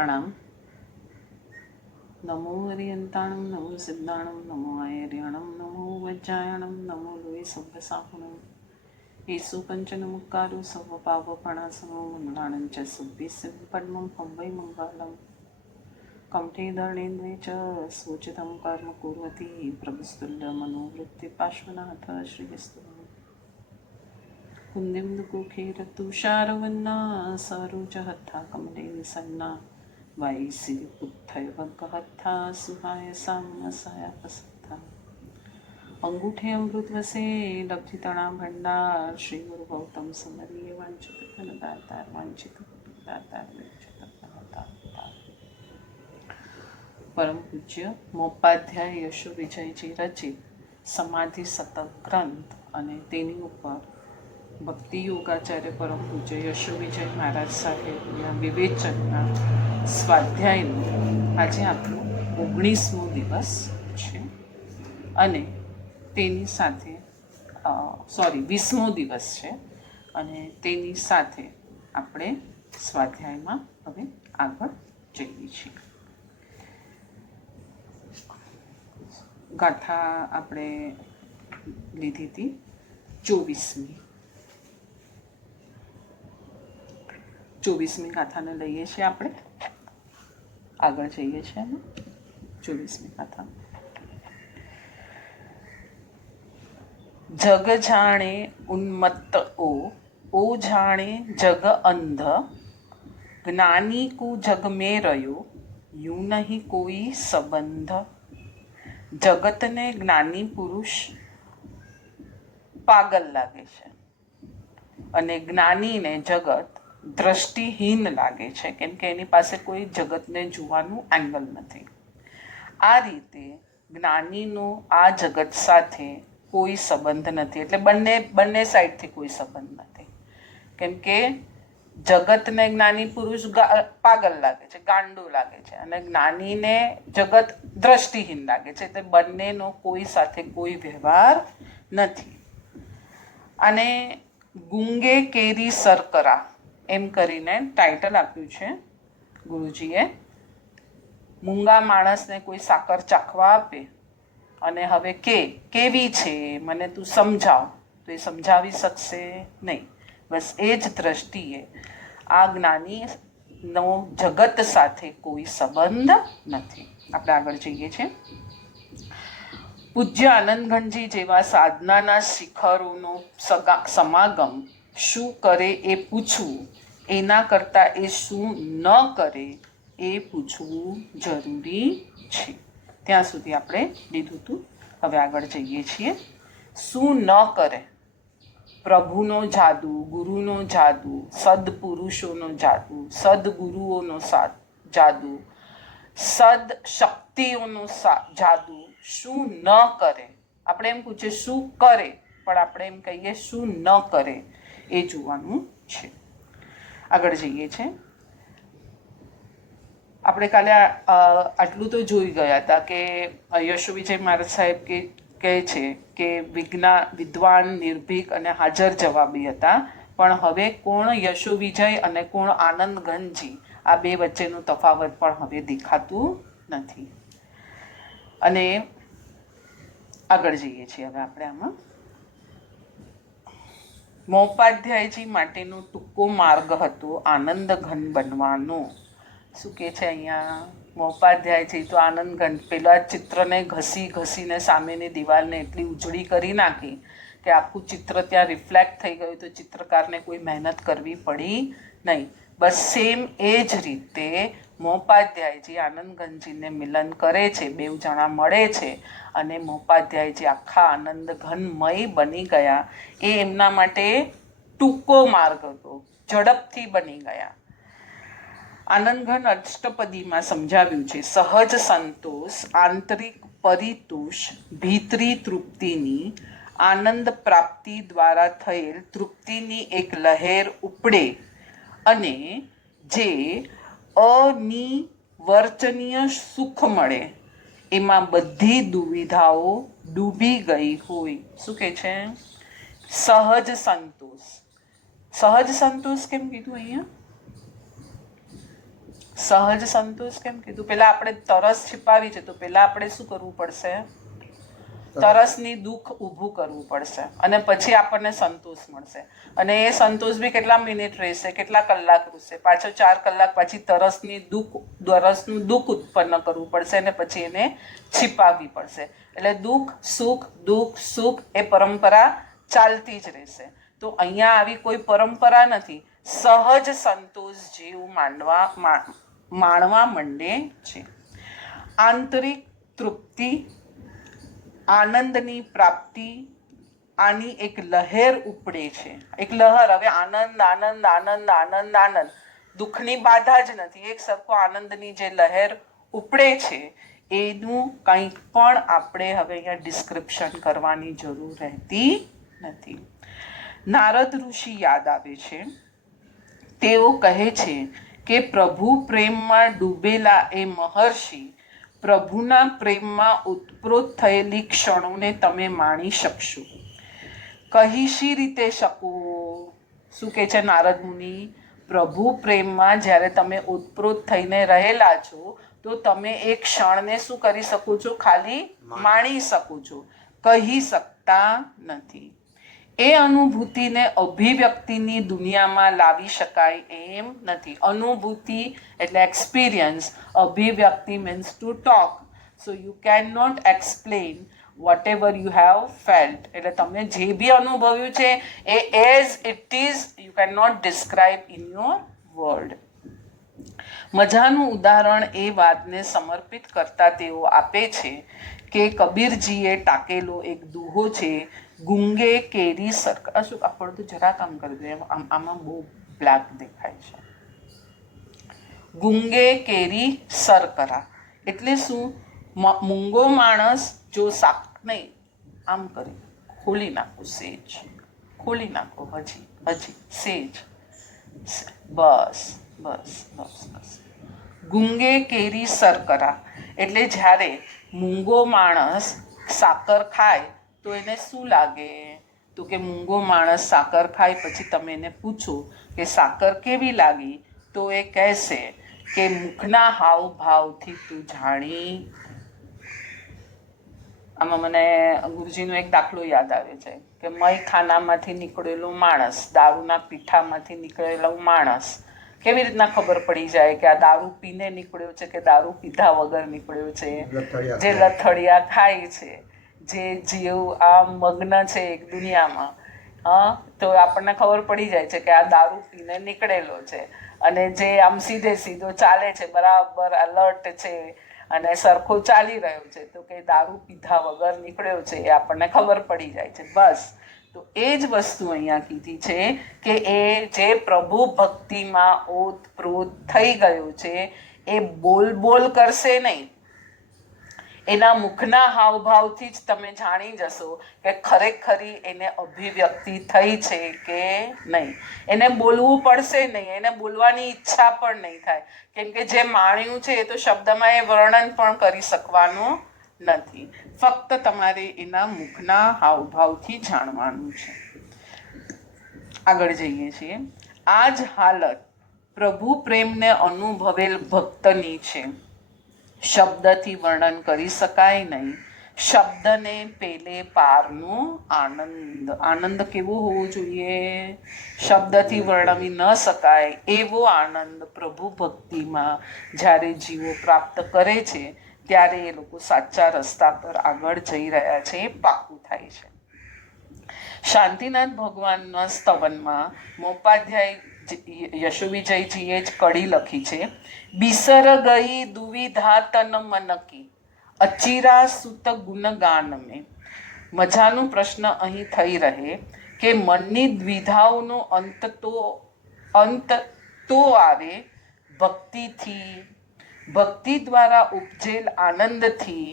प्रणाम। नमो हरियंताणं, नमो सिद्धाणं, नमो आयर्याणं, नमो वज्रायणं, नमो लोये सव्यसाहुणं। येषु कञ्चनमुक्कारो सर्वपापप्रणाशनो मङ्गलानं च सुभ्यस्य पद्मं वै मङ्गलम्। कण्ठे धरणेन्द्रे च सूचितं कर्म कुर्वती प्रभुस्तुल्यमनोवृत्तिपार्श्वनाथ श्रीस्तु। कुन्दिन्दुकुखेरतुषारवन्ना सरोजहत्था कमले निसन्ना वायीसिरिपुत्थैवगहत्था सुहायसामसायापसत्था। अंगूठे अमृतवसे लब्धितणा भंडार श्री गुरु गौतम समरीय वांछित फलदातार वांछित दातार वांछित फलदातार। परम पूज्य मोपाध्याय यशो विजयजी रचित समाधि शतक ग्रंथ અને તેની ઉપર ભક્તિ યોગાચાર્ય પરમ પૂજ્ય યશો વિજય મહારાજ સાહેબના વિવેચનના સ્વાધ્યાયનો આજે આપણો 19મો દિવસ છે અને તેની સાથે 20મો દિવસ છે અને તેની સાથે આપણે સ્વાધ્યાયમાં હવે આગળ જઈએ છીએ. ગાથા આપણે લીધી હતી 24મી ગાથાને લઈએ છીએ. આપણે આગળ જઈએ છીએ. 24મી ગાથા. જગ જાણે ઉન્મત્ત ઓ જાણે જગ અંધ, જ્ઞાની કુ જગ में રહ્યો यूं नहीं कोई संबंध. જગતને જ્ઞાની પુરુષ પાગલ લાગે છે અને જ્ઞાનીને જગત દ્રષ્ટિહીન લાગે છે, કેમ કે એની પાસે કોઈ જગતને જોવાનું એંગલ નથી. આ રીતે જ્ઞાનીનો આ જગત સાથે કોઈ સંબંધ નથી. એટલે બંને સાઈડથી કોઈ સંબંધ નથી, કેમ કે જગતને જ્ઞાની પુરુષ પાગલ લાગે છે, ગાંડો લાગે છે, અને જ્ઞાનીને જગત દ્રષ્ટિહીન લાગે છે. એટલે બંનેનો કોઈ સાથે કોઈ વ્યવહાર નથી. અને ગુંગે કેરી સરકરા એમ કરીને ટાઇટલ આપ્યું છે ગુરુજીએ. મૂંગા માણસને કોઈ સાકર ચાખવા આપે અને હવે કેવી છે મને તું સમજાવ, તો એ સમજાવી શકશે નહીં. બસ એ જ દ્રષ્ટિએ આ જ્ઞાનીનો જગત સાથે કોઈ સંબંધ નથી. આપણે આગળ જઈએ છીએ. પૂજ્ય આનંદગણજી જેવા સાધનાના શિખરોનો સમાગમ શું કરે એ પૂછવું, એના કરતાં એ શું ન કરે એ પૂછવું જરૂરી છે. ત્યાં સુધી આપણે લીધું હતું. હવે આગળ જઈએ છીએ. શું ન કરે? પ્રભુનો જાદુ, ગુરુનો જાદુ, સદપુરુષોનો જાદુ, સદગુરુઓનો જાદુ, સદશક્તિઓનો જાદુ શું ન કરે. આપણે એમ પૂછીએ શું કરે, પણ આપણે એમ કહીએ શું ન કરે એ જોવાનું છે. આગળ જઈએ છીએ. આપણે કાલે આટલું તો જોઈ ગયા હતા કે યશો વિજય મહારાજ સાહેબ કહે છે કે વિદ્વાન, નિર્ભીક અને હાજર જવાબી હતા. પણ હવે કોણ યશો વિજય અને કોણ આનંદગણજી, આ બે વચ્ચેનો તફાવત પણ હવે દેખાતું નથી. અને આગળ જઈએ છીએ. હવે આપણે આમાં મોપાધ્યાયજી માટેનો ટૂંકો માર્ગ હતો આનંદ ઘન બનવાનો. શું કે છે અહીંયા? મોપાધ્યાયજી તો આનંદ ઘન પેલા ચિત્રને ઘસીને સામેની દિવાલને એટલી ઉજળી કરી નાખી કે આખું ચિત્ર ત્યાં રિફ્લેક્ટ થઈ ગયું. તો ચિત્રકારને કોઈ મહેનત કરવી પડી નહીં. બસ સેમ એ જ રીતે મોપાધ્યાયજી આનંદગણજીને મિલન કરે છે, બેઉ જણા મળે છે અને મોપાધ્યાયજી આખા આનંદ ઘનમય બની ગયા. એ એમના માટે ટૂંકો માર્ગ હતો, ઝડપથી બની ગયા. આનંદઘન અષ્ટપદીમાં સમજાવ્યું છે, સહજ સંતોષ, આંતરિક પરિતોષ, ભીતરી તૃપ્તિની આનંદ પ્રાપ્તિ દ્વારા થયેલ તૃપ્તિની એક લહેર ઉપડે અને જે અનિર્વચનીય સુખ મળે એમાં બધી દુવિધાઓ ડૂબી ગઈ હોય. શું કે છે? સહજ સંતોષ. સહજ સંતોષ કેમ કીધું અહીંયા? સહજ સંતોષ કેમ કીધું? પેલા આપણે તરસ छिपाવી છે, તો પેલા આપણે શું કરવું પડશે? તરસની દુઃખ ઊભું કરવું પડશે, અને પછી આપણને સંતોષ મળશે. અને એ સંતોષ બી કેટલા મિનિટ રહેશે, કેટલા કલાક રહેશે? પાછો 4 કલાક પછી તરસનું દુઃખ ઉત્પન્ન કરવું પડશે, અને પછી એને छिपाવવી પડશે. એટલે દુઃખ સુખ એ પરંપરા ચાલતી જ રહેશે. તો અહીંયા આવી કોઈ પરંપરા નથી, સહજ સંતોષ જેવું માણવા માંડે છે. આંતરિક તૃપ્તિ, આનંદની પ્રાપ્તિ, આની એક લહેર ઉપડે છે. એક લહેર. હવે આનંદ આનંદ આનંદ આનંદ આનંદ, દુઃખની બાધા જ નથી, એક સરખો આનંદની જે લહેર ઉપડે છે, એનું કંઈક પણ આપણે હવે અહીંયા ડિસ્ક્રિપ્શન કરવાની જરૂર રહેતી નથી. નારદ ઋષિ યાદ આવે છે. તેઓ કહે છે કે પ્રભુ પ્રેમમાં ડૂબેલા એ મહર્ષિ પ્રભુના પ્રેમમાં ઉત્પ્રોત થયેલી ક્ષણોને તમે માણી શકશો. કહી શી રીતે શકો? શું કહે છે નારદ મુનિ? પ્રભુ પ્રેમમાં જ્યારે તમે ઉત્પ્રોત થઈને રહેલા છો, તો તમે એ ક્ષણને શું કરી શકો છો? ખાલી માણી શકો છો, કહી શકતા નથી. એ અનુભૂતિને અભિવ્યક્તિની દુનિયામાં લાવી શકાય એમ નથી. અનુભૂતિ એટલે એક્સપિરિયન્સ, અભિવ્યક્તિ means to talk. So you can not explain whatever you have felt. એટલે તમે જે બી અનુભવ્યું છે એ as it is you can not describe in your word. મજાનું ઉદાહરણ એ વાતને સમર્પિત કરતા તેઓ આપે છે કે કબીરજીએ ટાંકેલો એક દુહો છે, ગુંગે કેરી સરકરા. શું આપણે તો જરા કામ કરી દે, આમાં બહુ બ્લેક દેખાય છે. ગુંગે કેરી સરકરા એટલે શું? મૂંગો માણસ જો નહીં, આમ કરી ખોલી નાખો, સેજ ખોલી નાખો, હજી સેજ, બસ બસ બસ બસ. ગુંગે કેરી સરકરા એટલે જ્યારે મૂંગો માણસ સાકર ખાય તો એને શું લાગે? તો કે મૂંગો માણસ સાકર ખાય પછી તમે એને પૂછો કે સાકર કેવી લાગી, તો એ કહેશે કે મુખના હાવભાવથી તું જાણી. આમાં મને ગુરુજીનો એક દાખલો યાદ આવે છે કે મયખાનામાંથી નીકળેલો માણસ, દારૂના પીઠામાંથી નીકળેલો માણસ, કેવી રીતના ખબર પડી જાય કે આ દારૂ પીને નીકળ્યો છે કે દારૂ પીધા વગર નીકળ્યો છે? જે લથડિયા ખાય છે, જે જીવ આ મગ્ન છે એક દુનિયામાં, તો આપણને ખબર પડી જાય છે કે આ દારૂ પીને નીકળેલો છે. અને જે આમ સીધો ચાલે છે, બરાબર એલર્ટ છે અને સરખો ચાલી રહ્યો છે, તો કે દારૂ પીધા વગર નીકળ્યો છે, એ આપણને ખબર પડી જાય છે. બસ, તો એ જ વસ્તુ અહીંયા કીધી છે કે એ જે પ્રભુ ભક્તિમાં ઓતપ્રોત થઈ ગયો છે, એ બોલ કરશે નહીં, એના મુખના હાવભાવથી જ તમે જાણી જશો કે ખરેખરી એને અભિવ્યક્તિ થઈ છે કે નહીં. એને બોલવું પડશે નહીં, એને બોલવાની ઈચ્છા પણ નહીં થાય, કેમ કે જે માણ્યું છે એ તો શબ્દમાં એ વર્ણન પણ કરી શકવાનું નથી. ફક્ત તમારે એના મુખના હાવભાવથી જાણવાનું છે. આગળ જઈએ છીએ. આ જ હાલત પ્રભુ પ્રેમને અનુભવેલ ભક્તની છે. શબ્દથી વર્ણન કરી શકાય નહીં. શબ્દને પેલે પારનો આનંદ કેવો હોવો જોઈએ? શબ્દથી વર્ણવી ન શકાય એવો આનંદ પ્રભુ ભક્તિમાં જ્યારે જીવો પ્રાપ્ત કરે છે, ત્યારે એ લોકો સાચા રસ્તા પર આગળ જઈ રહ્યા છે, એ પાક્કું થાય છે. શાંતિનાથ ભગવાનના સ્તવનમાં મોપાધ્યાય યશોવિજયજીએ જ કડી લખી છે. બિસર ગઈ દુવિધા તન મનકી અચિરા સુત ગુણગાન મેં. મજાનું પ્રશ્ન અહીં થઈ રહે કે મનની દ્વિધાઓનો અંત તો આવે ભક્તિથી, ભક્તિ દ્વારા ઉપજેલ આનંદથી,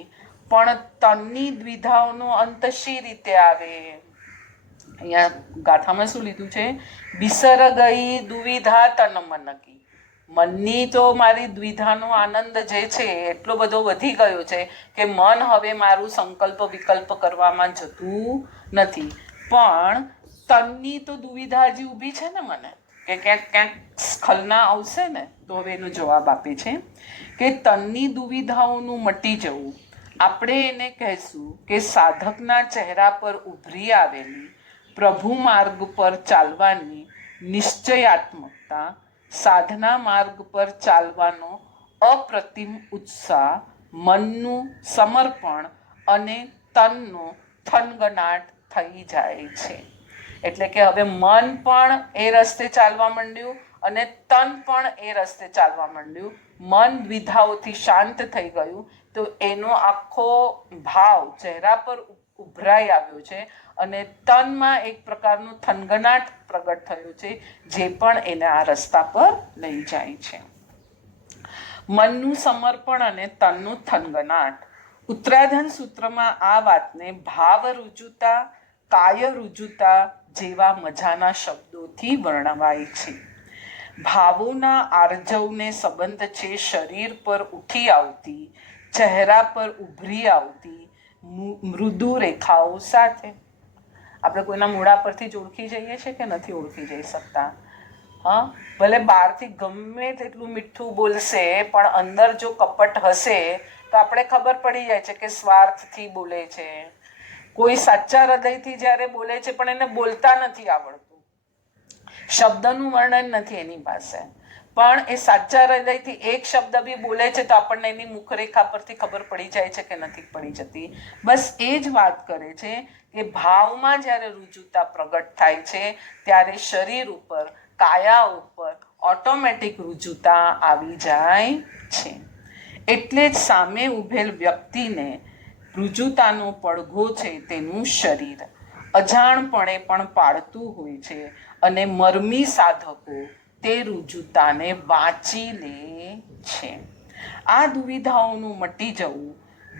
પણ તનની દ્વિધાઓનો અંત શી રીતે આવે? અહીંયા ગાથામાં શું લીધું છે? બિસર ગઈ દુવિધા તન મનકી. મનની તો મારી દ્વિધાનો આનંદ જે છે એટલો બધો વધી ગયો છે કે મન હવે મારું સંકલ્પ વિકલ્પ કરવામાં જતું નથી, પણ તનની તો દુવિધા હજી ઊભી છે ને મને. કે ક્યાંક ક્યાંક સ્ખલના આવશે ને, તો હવે એનો જવાબ આપે છે કે તનની દુવિધાઓનું મટી જવું. આપણે એને કહેશું કે સાધકના ચહેરા પર ઉભરી આવેલી પ્રભુ માર્ગ પર ચાલવાની નિશ્ચયાત્મકતા, સાધના માર્ગ પર ચાલવાનો અપ્રતિમ ઉત્સાહ, મનનું સમર્પણ અને તનનો થનગનાટ થઈ જાય છે. એટલે કે હવે મન પણ એ રસ્તે ચાલવા માંડ્યું અને તન પણ એ રસ્તે ચાલવા માંડ્યું. મન દ્વિધાઓથી શાંત થઈ ગયું, તો એનો આખો ભાવ ચહેરા પર ઉભરાઈ આવ્યો છે અને તનમાં એક પ્રકારનું થનગનાટ પ્રગટ થયું છે, જે પણ એને આ રસ્તા પર લઈ જાય છે. મનનું સમર્પણ અને તનનું થનગનાટ. ઉત્તરાધન સૂત્રમાં આ વાતને ભાવ રુજુતા, કાય રુજુતા જેવા મજાના શબ્દોથી વર્ણવાય છે. ભાવોના આર્જવને સંબંધ છે શરીર પર ઉઠી આવતી, ચહેરા પર ઉભરી આવતી મૃદુ રેખાઓ સાથે. આપણે કોઈના મોઢા પરથી જ ઓળખી જઈએ છીએ કે નથી ઓળખી જઈ શકતા? હા, ભલે બહારથી ગમે તેટલું મીઠું બોલશે, પણ અંદર જો કપટ હશે તો આપણે ખબર પડી જાય છે કે સ્વાર્થથી બોલે છે. કોઈ સાચા હૃદયથી જ્યારે બોલે છે પણ એને બોલતા નથી આવડતું, શબ્દનું વર્ણન નથી એની પાસે, પણ એ સાચા હૃદયથી એક શબ્દ બી બોલે છે તો આપણને એની મુખરેખા પરથી ખબર પડી જાય છે કે નથી પડી જતી. બસ એ જ વાત કરે છે કે ભાવમાં જ્યારે રુજુતા પ્રગટ થાય છે ત્યારે શરીર ઉપર, કાયા ઉપર ઓટોમેટિક રુજુતા આવી જાય છે. એટલે જ સામે ઉભેલ વ્યક્તિને રુજુતાનો પડઘો છે તેનું શરીર અજાણપણે પણ પાડતું હોય છે અને મર્મી સાધકો તે રુજુતાને વાંચી લે છે. આ દુવિધાઓનું મટી જવું,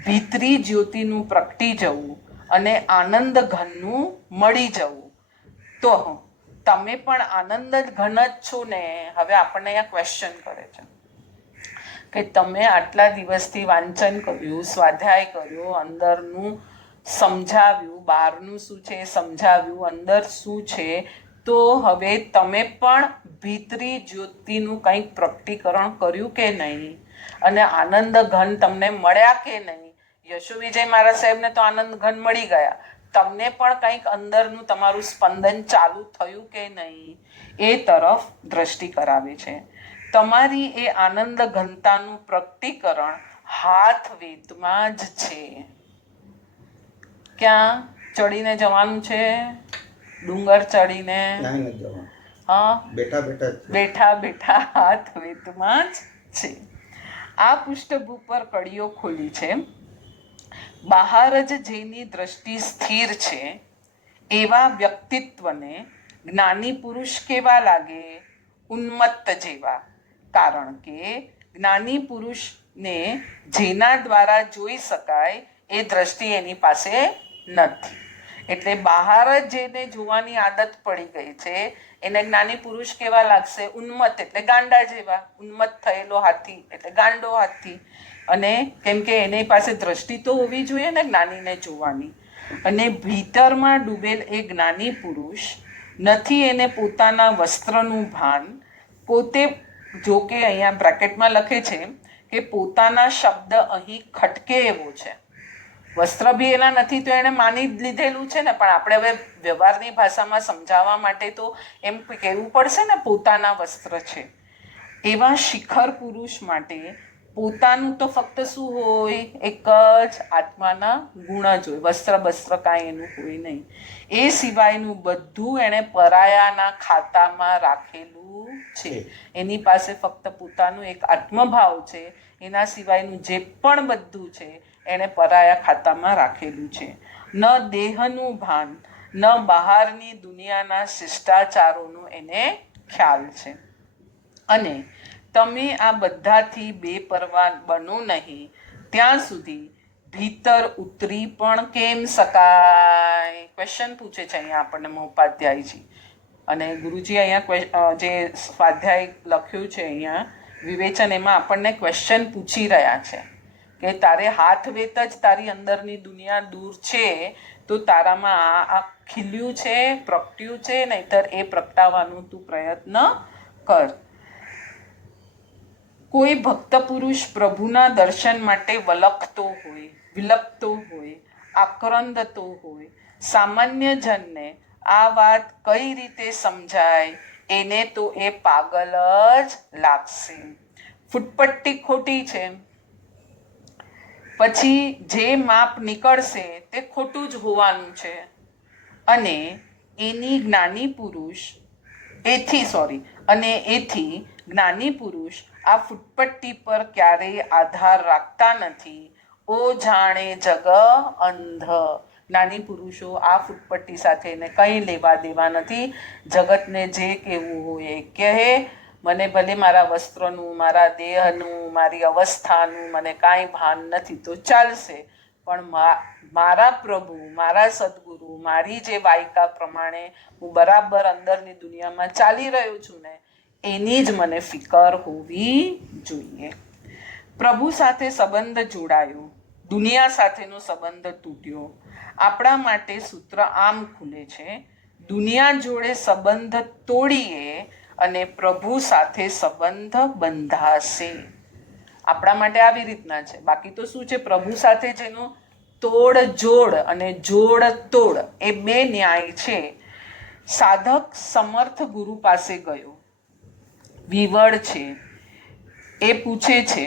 ભીતરી જ્યોતિનું પ્રગટી જવું અને આનંદ ઘનનું મળી જવું. તો તમે પણ આનંદ ઘન જ છો ને? હવે આપણને અહીંયા ક્વેશ્ચન કરે છે કે તમે આટલા દિવસથી વાંચન કર્યું, સ્વાધ્યાય કર્યો, અંદરનું સમજાવ્યું, બહારનું શું છે સમજાવ્યું, અંદર શું છે, તો હવે તમે પણ ભીતરી જ્યોતિનું કંઈક પ્રકટીકરણ કર્યું કે નહીં? અને આનંદ ઘન તમને મળ્યા કે નહીં? યશુ વિજય મહારાજ સાહેબને તો આનંદ ઘન મળી ગયા, તમને પણ કંઈક અંદરનું તમારું સ્પંદન ચાલુ થયું કે નહીં? એ તરફ દ્રષ્ટિ કરાવે છે. તમારી એ આનંદ ઘનતાનું પ્રકટીકરણ હાથ વેદમાં જ છે. ક્યાં ચડીને જવાનું છે? ડુંગર ચડીને? હા, બેઠા બેઠા હાથ વેદમાં જ છે. આ પૃષ્ઠભૂ પર કડીઓ ખોલી છે. બહાર જ જેની દ્રષ્ટિ સ્થિર છે એવા વ્યક્તિત્વને જ્ઞાની પુરુષ કેવા લાગે? ઉન્મત્ત જેવા. કારણ કે જ્ઞાની પુરુષને જેના દ્વારા જોઈ શકાય એ દ્રષ્ટિ એની પાસે નથી. એટલે બહાર જ જેને જોવાની આદત પડી ગઈ છે એને જ્ઞાની પુરુષ કેવા લાગશે? ઉન્મત્ત એટલે ગાંડા જેવા. ઉન્મત્ત થયેલો હાથી એટલે ગાંડો હાથી. અને કેમ કે એની પાસે દ્રષ્ટિ તો હોવી જોઈએ ને જ્ઞાનીને જોવાની. અને ભીતરમાં ડૂબેલ એ જ્ઞાની પુરુષ નથી એને પોતાના વસ્ત્રનું ભાન. પોતે, જો કે અહીંયા બ્રેકેટમાં લખે છે કે પોતાના શબ્દ અહીં ખટકે એવો છે. વસ્ત્ર બી એના નથી તો એણે માની જ લીધેલું છે ને, પણ આપણે હવે વ્યવહારની ભાષામાં સમજાવવા માટે તો એમ કહેવું પડશે ને પોતાના વસ્ત્ર છે. એવા શિખર પુરુષ માટે પોતાનું તો ફક્ત શું હોય? એક જ આત્માના ગુણ જ હોય. વસ્ત્ર બસ્ત્ર કાંઈ એનું હોય નહીં. એ સિવાયનું બધું એણે પરાયાના ખાતામાં રાખેલું છે. એની પાસે ફક્ત પોતાનું એક આત્મભાવ છે, એના સિવાયનું જે પણ બધું છે એણે પરાયા ખાતામાં રાખેલું છે. ન દેહનું ભાન, ન બહારની દુનિયાના શિષ્ટાચારોનો એને ખ્યાલ છે. અને તમે આ બધાથી બેપરવાહ બનો નહીં ત્યાં સુધી ભીતર ઉતરી પણ કેમ શકાય? ક્વેશ્ચન પૂછે છે અહીંયા આપણને મહોપાધ્યાયજી. અને ગુરુજી અહીંયા જે સ્વાધ્યાય લખ્યું છે અહીંયા વિવેચન, એમાં આપણને ક્વેશ્ચન પૂછી રહ્યા છે કે તારે હાથ વેત જ તારી અંદરની દુનિયા દૂર છે, તો તારામાં આ ખીલ્યું છે, પ્રગટ્યું છે, નહીતર એ પ્રગટાવવાનું તું પ્રયત્ન કર. કોઈ ભક્ત પુરુષ પ્રભુના દર્શન માટે વિલપતો હોય, આક્રંદતો હોય, સામાન્ય જનને આ વાત કઈ રીતે સમજાય? એને તો એ પાગલ જ લાગશે. ફૂટપટ્ટી ખોટી છે, પછી જે માપ નીકળશે તે ખોટું જ હોવાનું છે. અને એથી જ્ઞાની પુરુષ આ ફૂટપટ્ટી પર ક્યારેય આધાર રાખતા નથી. ઓ જાણે જગ અંધ. જ્ઞાની પુરુષો આ ફૂટપટ્ટી સાથે એને કંઈ લેવા દેવા નથી. જગતને જે કહેવું હોય એ કહે. મને ભલે મારા વસ્ત્રનું, મારા દેહનું, મારી અવસ્થાનું મને કાંઈ ભાન નથી તો ચાલશે, પણ મારા પ્રભુ, મારા સદગુરુ, મારી જે વાયકા પ્રમાણે હું બરાબર અંદરની દુનિયામાં ચાલી રહ્યો છું ને, એની જ મને ફિકર હોવી જોઈએ. પ્રભુ સાથે સંબંધ જોડાયો, દુનિયા સાથેનો સંબંધ તૂટ્યો. આપણા માટે સૂત્ર આમ ખુલે છે, દુનિયા જોડે સંબંધ તોડીએ અને પ્રભુ સાથે સંબંધ બંધાશે. આપણા માટે આવી રીતના છે. બાકી તો શું છે, પ્રભુ સાથે જેનો તોડ જોડ અને જોડ તોડ એ બે ન્યાય છે. સાધક સમર્થ ગુરુ પાસે ગયો, વિવળ છે, એ પૂછે છે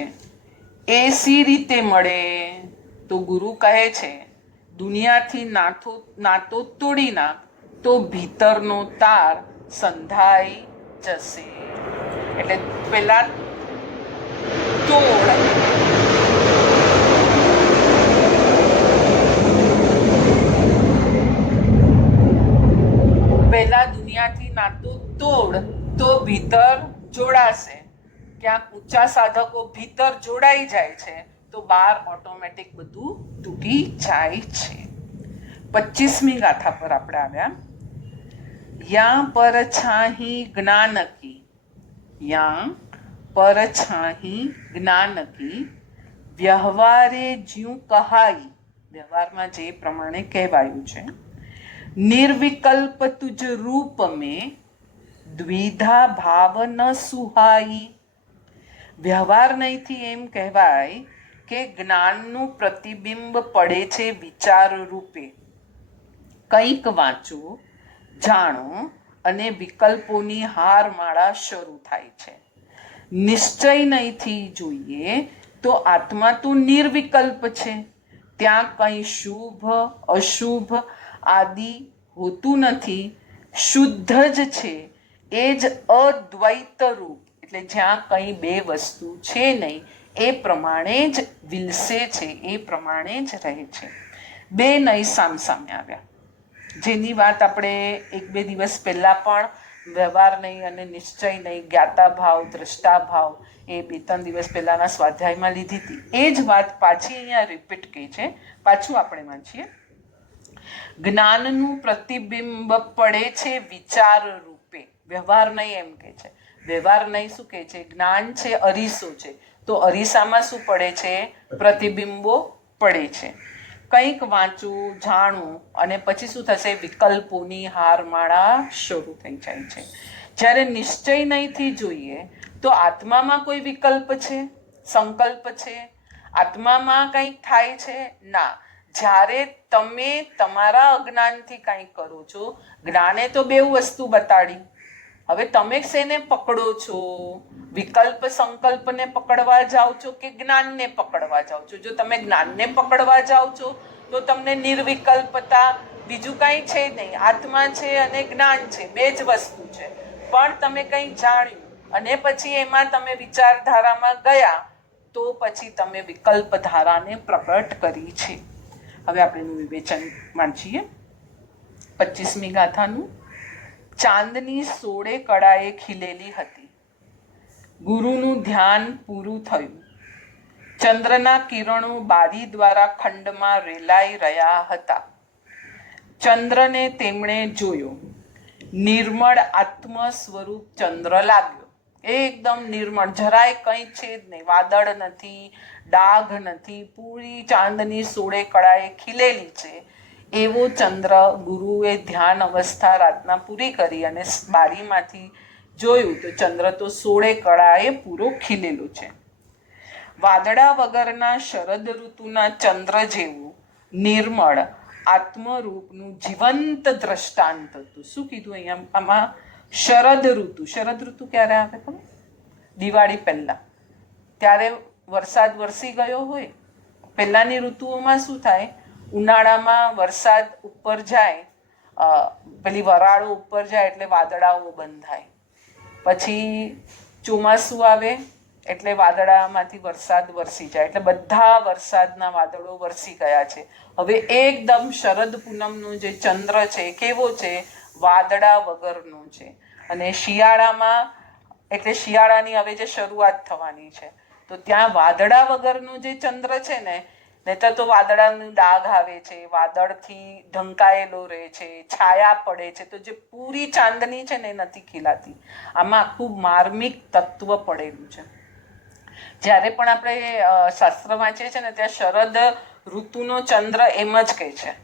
એ સી રીતે મળે? તો ગુરુ કહે છે, દુનિયાથી નાતો તોડી નાખ તો ભીતરનો તાર સંધાઈ જશે. એટલે પેલા તોડ દુનિયાથી નાતો તોડ તો ભીતર જોડાશે. ક્યાંક ઊંચા સાધકો ભીતર જોડાઈ જાય છે તો બહાર ઓટોમેટિક બધું તૂટી જાય છે. 25મી ગાથા પર આપણે આવ્યા. યાં પર છાહી જ્ઞાન કી, યાં પર છાહી જ્ઞાન કી, વ્યવહારે જ્યું કહાઈ, વ્યવહારમાં જે પ્રમાણે કહેવાયું છે, નિર્વિકલ્પ તુજ રૂપ મેં દ્વિધા ભાવ ન સુહાઈ. વ્યવહાર નહીંથી એમ કહેવાય કે જ્ઞાનનું પ્રતિબિંબ પડે છે વિચાર રૂપે. કંઈક વાંચો, જાણો અને વિકલ્પોની હારમાળા શરૂ થાય છે. નિશ્ચય નહીંથી જોઈએ તો આત્મા તો નિર્વિકલ્પ છે. ત્યાં કંઈ શુભ અશુભ આદિ હોતું નથી, શુદ્ધ જ છે. એ જ અદ્વૈત રૂપ, એટલે જ્યાં કંઈ બે વસ્તુ છે નહીં એ પ્રમાણે જ વિલસે છે, એ પ્રમાણે જ રહે છે. બે નહીં સામસામે આવ્યા, જેની વાત આપણે 1-2 દિવસ પહેલા પણ વ્યવહાર નહીં અને નિશ્ચય નહીં, જ્ઞાતા ભાવ, દ્રષ્ટા ભાવ, એ 2-3 દિવસ પહેલાના સ્વાધ્યાયમાં લીધી હતી. એ જ વાત પાછી અહીંયા રિપીટ કહી છે. પાછું આપણે વાંચીએ. જ્ઞાનનું પ્રતિબિંબ પડે છે વિચાર રૂપે. વ્યવહાર નહીં એમ કે છે. વ્યવહાર નહીં શું કહે છે? જ્ઞાન છે અરીસો છે, તો અરીસામાં શું પડે છે? પ્રતિબિંબો પડે છે. કંઈક વાંચવું, જાણવું અને પછી શું થશે? વિકલ્પોની હારમાળા શરૂ થઈ જાય છે. જ્યારે નિશ્ચય નહીંથી જોઈએ તો આત્મામાં કોઈ વિકલ્પ છે, સંકલ્પ છે? આત્મામાં કંઈક થાય છે? ના. જ્યારે તમે તમારા અજ્ઞાનથી કંઈક કરો છો, જ્ઞાને તો બે વસ્તુ બતાડી, હવે તમે શેને પકડો છો? વિકલ્પ સંકલ્પને પકડવા જાઓ છો કે જ્ઞાનને પકડવા જાઓ છો? જો તમે જ્ઞાનને પકડવા જાઓ છો તો તમને નિર્વિકલ્પતા, બીજું કાંઈ છે નહીં, આત્મા છે અને જ્ઞાન છે, બે જ વસ્તુ છે. પણ તમે કંઈ જાણ્યું અને પછી એમાં તમે વિચારધારામાં ગયા તો પછી તમે વિકલ્પ ધારાને પ્રગટ કરી છે. હવે આપણે એનું વિવેચન વાંચીએ. 25મી ગાથાનું. ચાંદની 16 કળાએ ખીલેલી હતી. ગુરુનું ધ્યાન પૂરું થયું. ચંદ્રના કિરણો બારી દ્વારા ખંડમાં રેલાઈ રહ્યા હતા. ચંદ્રને તેમણે જોયો. નિર્મળ આત્મ સ્વરૂપ ચંદ્ર લાગ્યો. એકદમ નિર્મળ, જરાય કંઈ છે જ નહીં, વાદળ નથી, ડાઘ નથી, પૂરી ચાંદની 16 કળાએ ખીલેલી છે. એવો ચંદ્ર ગુરુએ ધ્યાન અવસ્થા રાતના પૂરી કરી અને બારીમાંથી જોયું તો ચંદ્ર તો 16 કળાએ પૂરો ખીલેલો છે. વાદળા વગરના શરદ ઋતુના ચંદ્ર જેવું નિર્મળ આત્મરૂપનું જીવંત દ્રષ્ટાંત હતું. શું કીધું અહીંયા? આમાં શરદ ઋતુ ક્યારે આવે ખબર? દિવાળી પહેલા. ત્યારે વરસાદ વરસી ગયો હોય. પહેલાની ઋતુઓમાં શું થાય? ઉનાળામાં વરસાદ ઉપર જાય, પેલી વરાળો ઉપર જાય એટલે વાદળાઓ બંધ થાય. પછી ચોમાસું આવે એટલે વાદળામાંથી વરસાદ વરસી જાય, એટલે બધા વરસાદના વાદળો વરસી ગયા છે. હવે એકદમ શરદ પૂનમનો જે ચંદ્ર છે કેવો છે? વાદળા વગરનો છે. અને શિયાળામાં, એટલે શિયાળાની હવે જે શરૂઆત થવાની છે, તો ત્યાં વાદળા વગરનો જે ચંદ્ર છે ને, નહીતર તો વાદળાનું ડાઘ આવે છે, વાદળથી ઢંકાયેલો રહે છે, છાયા પડે છે, તો જે પૂરી ચાંદની છે ને એ નથી ખીલાતી. આમાં આખું માર્મિક તત્વ પડેલું છે. જ્યારે પણ આપણે શાસ્ત્ર વાંચીએ છીએ ને ત્યાં શરદ ઋતુનો ચંદ્ર એમ જ કહે છે.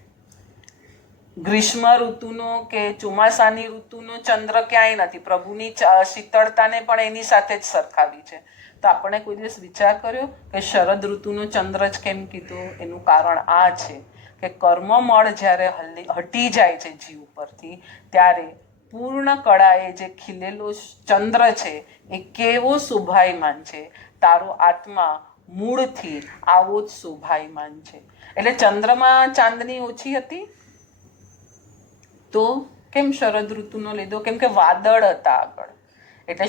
ગ્રીષ્મ ઋતુનો કે ચોમાસાની ઋતુનો ચંદ્ર ક્યાંય નથી. પ્રભુની શીતળતાને પણ એની સાથે જ સરખાવી છે. તો આપણે કોઈ દિવસ વિચાર કર્યો કે શરદ ઋતુનો ચંદ્ર જ કેમ કીધો? એનું કારણ આ છે કે કર્મમળ જ્યારે હટી જાય છે જીવ પરથી, ત્યારે પૂર્ણ કળાએ જે ખીલેલો ચંદ્ર છે એ કેવો શોભાયમાન છે. તારો આત્મા મૂળથી આવો જ શોભાયમાન છે. એટલે ચંદ્રમાં ચાંદની ઓછી હતી તો કેમ શરદ ઋતુનો લીધો? કેમ કે વાદળ હતા આગળ. એટલે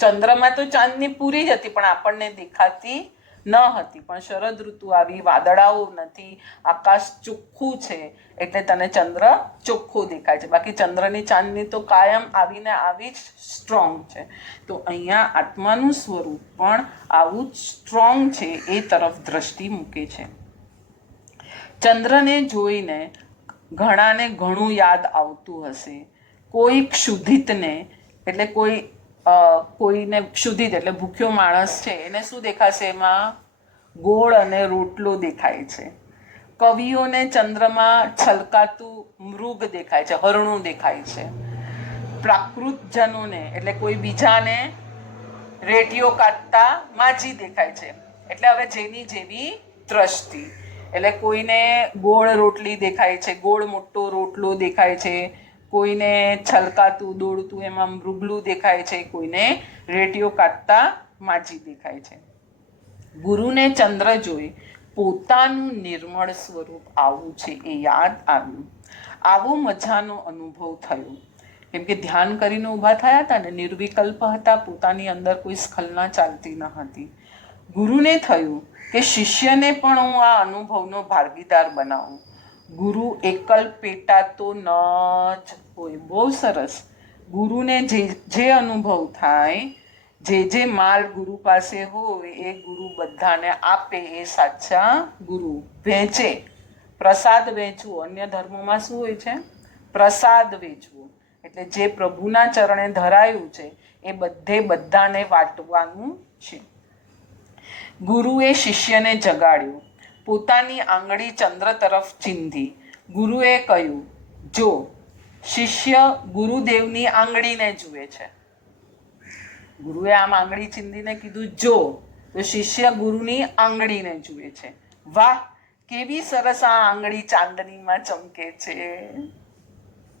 ચંદ્રમાં તો ચાંદની પૂરી જ હતી પણ આપણને દેખાતી ન હતી. પણ શરદ ઋતુ આવી, વાદળાઓ નથી, આકાશ ચોખ્ખું છે, એટલે તને ચંદ્ર ચોખ્ખો દેખાય છે. બાકી ચંદ્રની ચાંદની તો કાયમ આવીને આવી જ સ્ટ્રોંગ છે. તો અહીંયા આત્માનું સ્વરૂપ પણ આવું જ સ્ટ્રોંગ છે એ તરફ દ્રષ્ટિ મૂકે છે. ચંદ્રને જોઈને ઘણાને ઘણું યાદ આવતું હશે. કોઈ ક્ષુધિતને, એટલે કોઈને ક્ષુધિત એટલે ભૂખ્યો માણસ છે, એને શું દેખાશે? એમાં ગોળ અને રોટલો દેખાય છે. કવિઓને ચંદ્રમાં છલકાતું મૃગ દેખાય છે, હરણું દેખાય છે. પ્રાકૃતજનોને એટલે કોઈ બીજાને રેડિયો કાઢતા માજી દેખાય છે. એટલે હવે જેની જેવી દ્રષ્ટિ. એટલે કોઈને ગોળ રોટલી દેખાય છે, ગોળ મોટો રોટલો દેખાય છે. કોઈને છલકાતું દોડતું એમાં મૃગલું દેખાય છે. કોઈને રેડિયો કાઢતા માજી દેખાય છે. ગુરુને ચંદ્ર જોઈ પોતાનું નિર્મળ સ્વરૂપ આવું છે એ યાદ આવ્યું. આવો મજાનો અનુભવ થયો. કેમ કે ધ્યાન કરીને ઊભા થયા હતા ને, નિર્વિકલ્પ હતા, પોતાની અંદર કોઈ સ્ખલના ચાલતી ન હતી. ગુરુને થયું કે શિષ્યને પણ હું આ અનુભવનો ભાગીદાર બનાવું. ગુરુ એકલ પેટા તો ન જ હોય. બહુ સરસ. ગુરુને જે અનુભવ થાય, જે માલ ગુરુ પાસે હોય એ ગુરુ બધાને આપે, એ સાચા ગુરુ. વહેંચે, પ્રસાદ વહેંચવું. અન્ય ધર્મોમાં શું હોય છે? પ્રસાદ વેચવું. એટલે જે પ્રભુના ચરણે ધરાયું છે એ બધાને વાટવાનું છે. ગુરુએ શિષ્યને જગાડ્યો. પોતાની આંગળી ચંદ્ર તરફ ચીંધી. ગુરુએ કહ્યું, જો. શિષ્ય ગુરુદેવની આંગળીને જુએ છે. ગુરુએ આમ આંગળી ચીંધીને કીધું જો, તો શિષ્ય ગુરુની આંગળીને જુએ છે. વાહ, કેવી સરસ આ આંગળી ચાંદનીમાં ચમકે છે.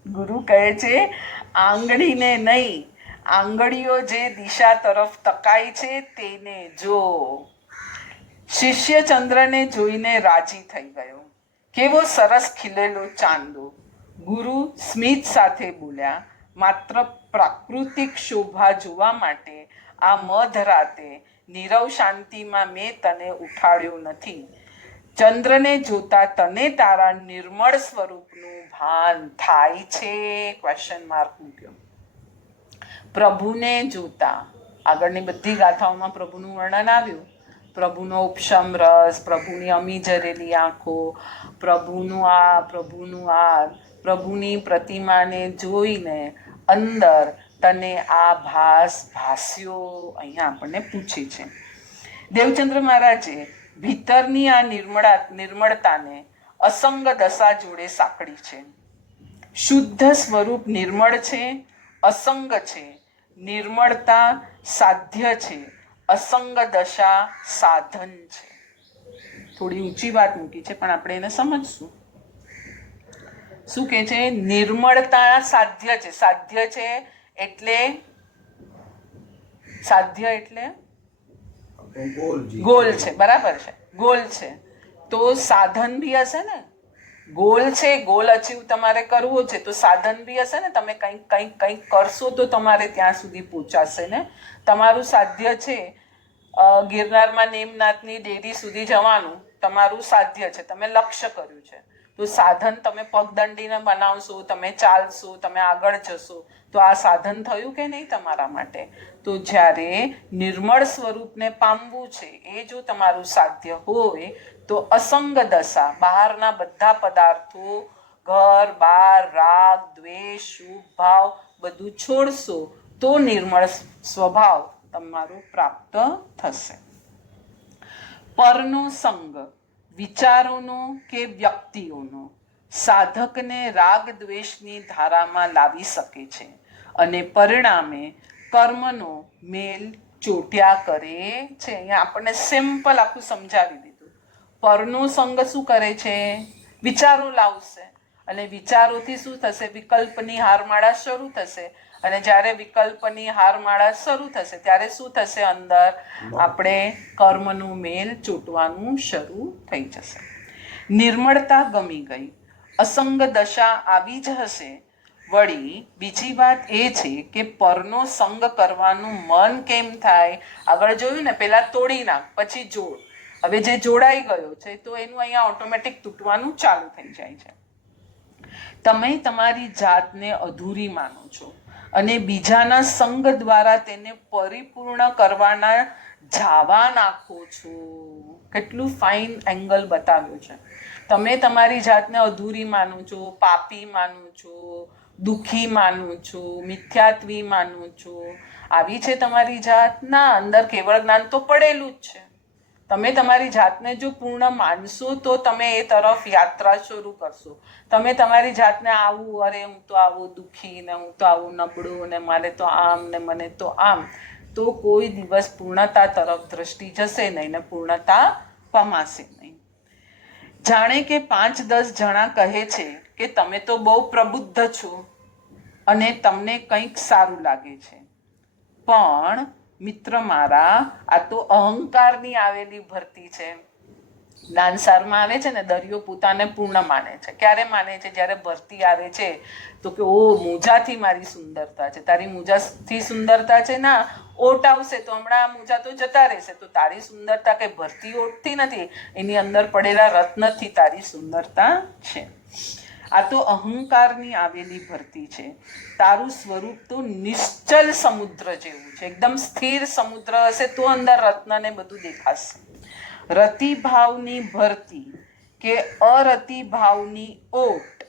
ગુરુ કહે છે આંગળીને નહીં, આંગળીઓ જે દિશા તરફ તકાય છે તેને જો. શિષ્ય ચંદ્રને જોઈને રાજી થઈ ગયો. કેવો સરસ ખીલેલો ચાંદો. ગુરુ સ્મિત સાથે બોલ્યા, માત્ર પ્રાકૃતિક શોભા જોવા માટે આ મધરાતે નીરવ શાંતિમાં મેં તને ઉઠાડ્યો નથી. ચંદ્રને જોતા તને તારા નિર્મળ સ્વરૂપનું ભાન થાય છે? ક્વેશ્ચન માર્ક મૂક્યો. પ્રભુને જોતા, આગળની બધી ગાથાઓમાં પ્રભુનું વર્ણન આવ્યું. પ્રભુનો ઉપશમ રસ, પ્રભુની અમી જરેલી આંખો, પ્રભુનું આ, પ્રભુની પ્રતિમાને જોઈને અંદર તને આ ભાસ્યો? અહીંયા આપણને પૂછે છે. દેવચંદ્ર મહારાજે ભીતરની આ નિર્મળતાને અસંગ દશા જોડે સાંકળી છે. શુદ્ધ સ્વરૂપ નિર્મળ છે, અસંગ છે. નિર્મળતા સાધ્ય છે, અસંગ દશા સાધન છે. થોડી ઊંચી વાત મૂકી છે પણ આપણે એને સમજશું. શું કે છે? નિર્મળતા સાધ્ય છે. સાધ્ય છે એટલે સાધ્ય એટલે ગોલ છે. બરાબર છે, ગોલ છે. તો સાધન બી હશે ને. ગોલ છે, ગોલ અચીવ તમારે કરવો છે તો સાધન બી હશે ને. તમે કંઈક કંઈક કંઈક કરશો તો તમારે ત્યાં સુધી પહોંચાશે ને. તમારું સાધ્ય છે ગિરનારમાં નેમનાથની ડેરી સુધી જવાનું, તમારું સાધ્ય છે, તમે લક્ષ્ય કર્યું છે. તો સાધન તમે પગદંડીને બનાવશો, તમે ચાલશો, તમે આગળ જશો તો આ સાધન થયું કે નહીં તમારા માટે? તો જ્યારે નિર્મળ સ્વરૂપને પામવું છે એ જો તમારું સાધ્ય હોય તો અસંગ દશા, બહારના બધા પદાર્થો, ઘર બાર, રાગ દ્વેષ, શુભ ભાવ બધું છોડશો તો નિર્મળ સ્વભાવ તમારો પ્રાપ્ત થશે. પરનો સંગ, વિચારોનો કે વ્યક્તિઓનો સાધકને રાગ દ્વેષની ધારામાં લાવી શકે છે અને પરિણામે કર્મનો મેલ ચોટ્યા કરે છે. અહીંયા આપણને સિમ્પલ આખું સમજાવી દીધું. પરનો સંગ શું કરે છે? વિચારો લાવશે અને વિચારોથી શું થશે? વિકલ્પની હારમાળા શરૂ થશે અને જ્યારે વિકલ્પની હારમાળા શરૂ થશે ત્યારે શું થશે? અંદર આપણે કર્મનું મેલ ચોટવાનું શરૂ થઈ જશે. નિર્મળતા ગમી ગઈ, અસંગ દશા આવી જ હશે. વળી બીજી વાત એ છે કે પરનો સંગ કરવાનું મન કેમ થાય? આગળ જોયું ને, પેલા તોડી નાખ પછી જોડ. હવે જે જોડાઈ ગયો છે તો એનું અહીંયા ઓટોમેટિક તૂટવાનું ચાલુ થઈ જાય છે. તમે તમારી જાતને અધૂરી માનો છો અને બીજાના સંગ દ્વારા તેને પરિપૂર્ણ કરવાના જાવા નાખો છો. કેટલું ફાઇન એંગલ બતાવ્યો છે. તમે તમારી જાતને અધૂરી માનો છો, પાપી માનો છો, દુઃખી માનો છો, મિથ્યાત્વી માનો છો. આવી છે તમારી જાત? ના, અંદર કેવળ જ્ઞાન તો પડેલું જ છે. તમે તમારી જાતને જો પૂર્ણ માનશો તો તમે એ તરફ યાત્રા શરૂ કરશો. તમે તમારી જાતને આવું, અરે હું તો આવું દુઃખી ને હું તો આવું નબળું ને મારે તો આમ ને મને તો આમ, તો કોઈ દિવસ પૂર્ણતા તરફ દ્રષ્ટિ જશે નહીં ને પૂર્ણતા પમાશે નહીં. જાણે કે 5-10 જણા કહે છે કે તમે તો બહુ પ્રબુદ્ધ છો અને તમને કંઈક સારું લાગે છે, પણ મિત્ર મારા, આ તો અહંકારની આવેલી ભરતી છે. જ્ઞાનસારમાં આવે છે ને, દરિયો પોતાને પૂર્ણ માને છે. ક્યારે માને છે? જ્યારે ભરતી આવે છે તો કે ઓ મોજાથી મારી સુંદરતા છે. તારી મોજાથી સુંદરતા છે? ના, ઓટ આવશે તો હમણાં મોજા તો જતા રહેશે. તો તારી સુંદરતા કે ભરતી ઓટથી નથી, એની અંદર પડેલા રત્નથી તારી સુંદરતા છે. આ તો અહંકારની આવેલી ભરતી છે. તારું સ્વરૂપ તો નિશ્ચલ સમુદ્ર જેવું છે. એકદમ સ્થિર સમુદ્ર હશે તો અંદર રત્ન ને બધું દેખાશે. રતિભાવની ભરતી કે અરતિભાવની ઓટ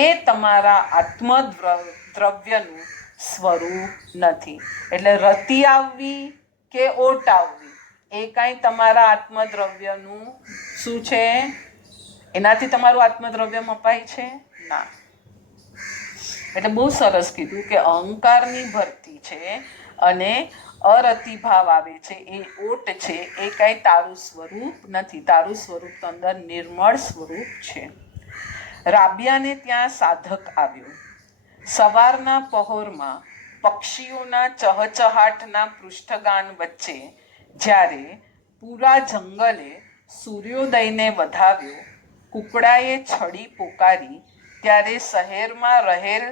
એ તમારા આત્મદ્રવ્યનું સ્વરૂપ નથી. એટલે રતિ આવવી કે ઓટ આવવી એ કાંઈ તમારા આત્મદ્રવ્યનું શું છે? એનાથી તમારું આત્મદ્રવ્ય મપાય છે? ના. એટલે બહુ સરસ કીધું કે અહંકારની ભરતી છે અને અરતિભાવ આવે છે, એ ઓટ છે, એ કાંઈ તારું સ્વરૂપ નથી. તારું સ્વરૂપ તો અંદર નિર્મળ સ્વરૂપ છે. રાબિયાને ત્યાં સાધક આવ્યો. સવારના પહોરમાં પક્ષીઓના ચહચહાટના પૃષ્ઠગાન વચ્ચે જ્યારે પૂરા જંગલે સૂર્યોદયને વધાવ્યો, કુકડાએ છડી પોકારી, ત્યારે શહેરમાં રહેલ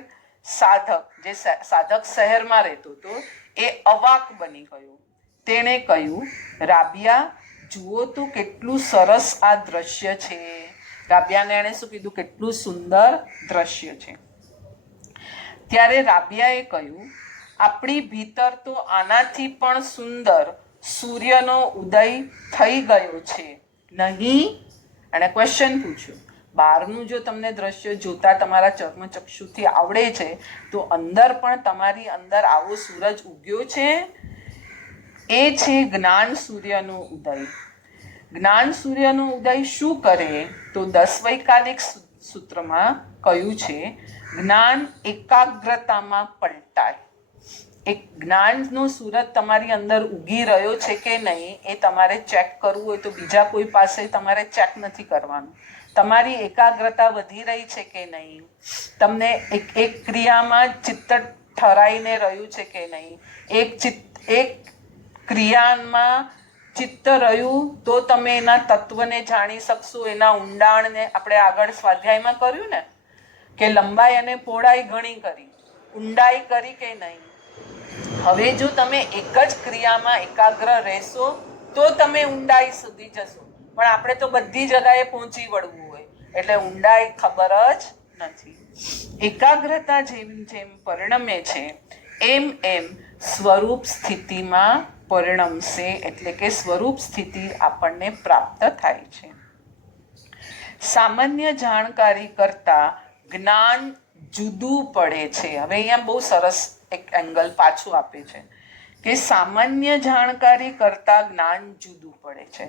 સાધક, જે સાધક શહેરમાં રહેતો હતો, એ અવાક બની ગયો. તેણે કહ્યું, રાબિયા, જુઓ તો કેટલું સરસ આ દ્રશ્ય છે. રાબિયાને એણે શું કીધું? કેટલું સુંદર દ્રશ્ય છે. ત્યારે રાબિયાએ કહ્યું, આપણી ભીતર તો આનાથી પણ સુંદર સૂર્યનો ઉદય થઈ ગયો છે નહીં? એણે ક્વેશ્ચન પૂછ્યું. બહારનું જો તમને દ્રશ્ય જોતા તમારા ચર્મચક્ષુથી આવડે છે તો અંદર પણ તમારી અંદર આવો સૂરજ ઉગ્યો છે. એ છે જ્ઞાન સૂર્યનો ઉદય. જ્ઞાન સૂર્યનો ઉદય શું કરે? તો 10 વૈકાલિક સૂત્રમાં કહ્યું છે, જ્ઞાન એકાગ્રતામાં પલટાય. એક જ્ઞાનનો સૂરજ તમારી અંદર ઉગી રહ્યો છે કે નહીં એ તમારે ચેક કરવું હોય તો બીજા કોઈ પાસે તમારે ચેક નથી કરવાનું. તમારી એકાગ્રતા વધી રહી છે કે નહીં, તમને એક ક્રિયામાં ચિત્ત ઠરાઈને રહ્યું છે કે નહીં, એક ક્રિયામાં ચિત્ત રહ્યું તો તમે એના તત્વને જાણી શકશો, એના ઊંડાણને. આપણે આગળ સ્વાધ્યાયમાં કર્યું ને કે લંબાઈ અને પહોળાઈ ઘણી કરી, ઊંડાઈ કરી કે નહીં. હવે જો તમે એક જ ક્રિયામાં એકાગ્ર રહેશો તો તમે ઊંડાઈ સુધી જશો, પણ આપણે તો બધી જગાએ પહોંચી વળવું હોય એટલે ઊંડાઈ ખબર જ નથી. એકાગ્રતા જેમ જેમ પરિણમે છે એમ એમ સ્વરૂપ સ્થિતિમાં પરિણમશે, એટલે કે સ્વરૂપ સ્થિતિ આપણને પ્રાપ્ત થાય છે. સામાન્ય જાણકારી કરતા જ્ઞાન જુદું પડે છે. હવે અહીંયા બહુ સરસ એક એંગલ પાછું આપે છે કે સામાન્ય જાણકારી કરતા જ્ઞાન જુદું પડે છે.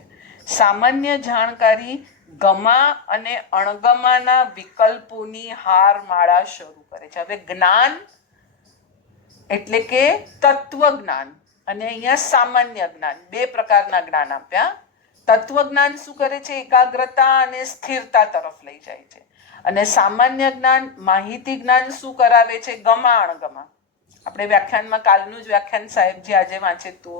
સામાન્ય જાણકારી ગમા અને અણગમાના વિકલ્પોની હારમાળા શરૂ કરે છે. હવે જ્ઞાન એટલે કે તત્વજ્ઞાન અને અહીંયા સામાન્ય જ્ઞાન, બે પ્રકારના જ્ઞાન આપ્યા. તત્વજ્ઞાન શું કરે છે? એકાગ્રતા અને સ્થિરતા તરફ લઈ જાય છે. અને સામાન્ય જ્ઞાન, માહિતી જ્ઞાન શું કરાવે છે? ગમા અણગમા. આપણે વ્યાખ્યાનમાં કાલનું જ વ્યાખ્યાન સાહેબજી આજે વાંચે તો,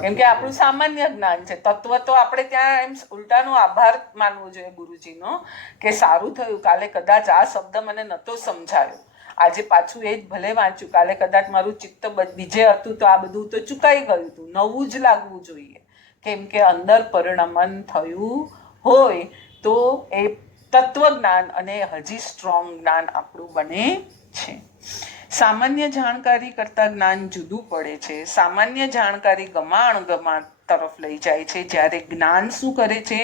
કેમ કે આપણું સામાન્ય જ્ઞાન છે. તત્વ તો આપણે ત્યાં એમ ઉલટાનો આભાર માનવો જોઈએ ગુરુજીનો કે સારું થયું કાલે કદાચ આ શબ્દ મને નહોતો સમજાયો, આજે પાછું એ જ ભલે વાંચ્યું, કાલે કદાચ મારું ચિત્ત બીજે હતું તો આ બધું તો ચૂકાઈ ગયું હતું. નવું જ લાગવું જોઈએ, કેમ કે અંદર પરિણમન થયું હોય તો એ તત્વજ્ઞાન અને હજી સ્ટ્રોંગ જ્ઞાન આપણું બને છે. સામાન્ય જાણકારી કરતાં જ્ઞાન જુદું પડે છે. સામાન્ય જાણકારી ગમા અણગમા તરફ લઈ જાય છે, જ્યારે જ્ઞાન શું કરે છે?